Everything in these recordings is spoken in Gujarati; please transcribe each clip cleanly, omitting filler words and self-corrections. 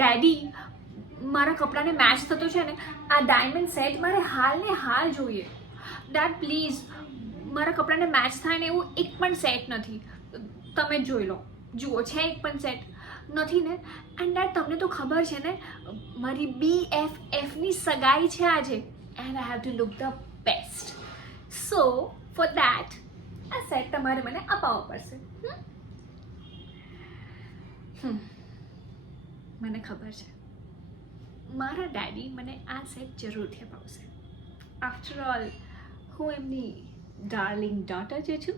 ડેડી મારા કપડાને મેચ થતો છે ને આ ડાયમંડ સેટ મારે હાલ ને હાલ જોઈએ. ડેડ પ્લીઝ મારા કપડાને મેચ થાય ને એવું એક પણ સેટ નથી. તમે જ જોઈ લો. જુઓ છે એક પણ સેટ નથી ને. એન્ડ ડેડ તમને તો ખબર છે ને મારી BFFની સગાઈ છે આજે and I have to look the best. So for that આ સેટ તમારે મને અપાવવો પડશે. મને ખબર છે મારા ડેડી મને આ સેટ જરૂરથી અપાવશે. આફ્ટર ઓલ હું એમની ડાર્લિંગ ડોટર જે છું.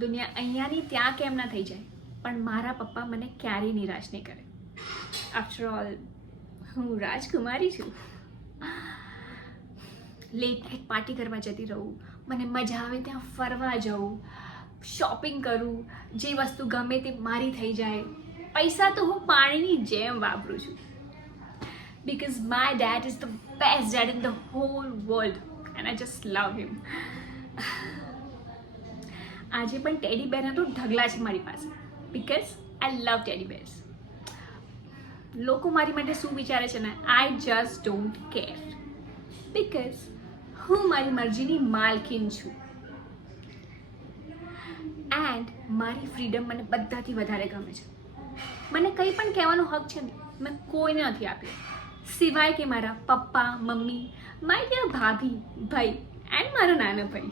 દુનિયા અહીંયાની ત્યાં કેમ ના થઈ જાય પણ મારા પપ્પા મને ક્યારેય નિરાશ નહીં કરે. આફ્ટર ઓલ હું રાજકુમારી છું. લેટ નાઇટ પાર્ટી કરવા જતી રહું, મને મજા આવે ત્યાં ફરવા જાઉં, શોપિંગ કરું, જે વસ્તુ ગમે તે મારી થઈ જાય. પૈસા તો હું પાણીની જેમ વાપરું છું. Because my dad is the best dad in the whole world and I just love him. આજે પણ ટેડી બેરના તો ઢગલા છે મારી પાસે because I love teddy bears. લોકો મારી માટે શું વિચારે છે ને I just don't care because હું મારી મરજીની માલકીન છું એન્ડ મારી ફ્રીડમ મને બધાથી વધારે ગમે છે. મને કંઈ પણ કહેવાનો હક છે ને મેં કોઈને નથી આપ્યો સિવાય કે મારા પપ્પા મમ્મી, મારી ડિયર ભાભી, ભાઈ એન્ડ મારો નાનો ભાઈ.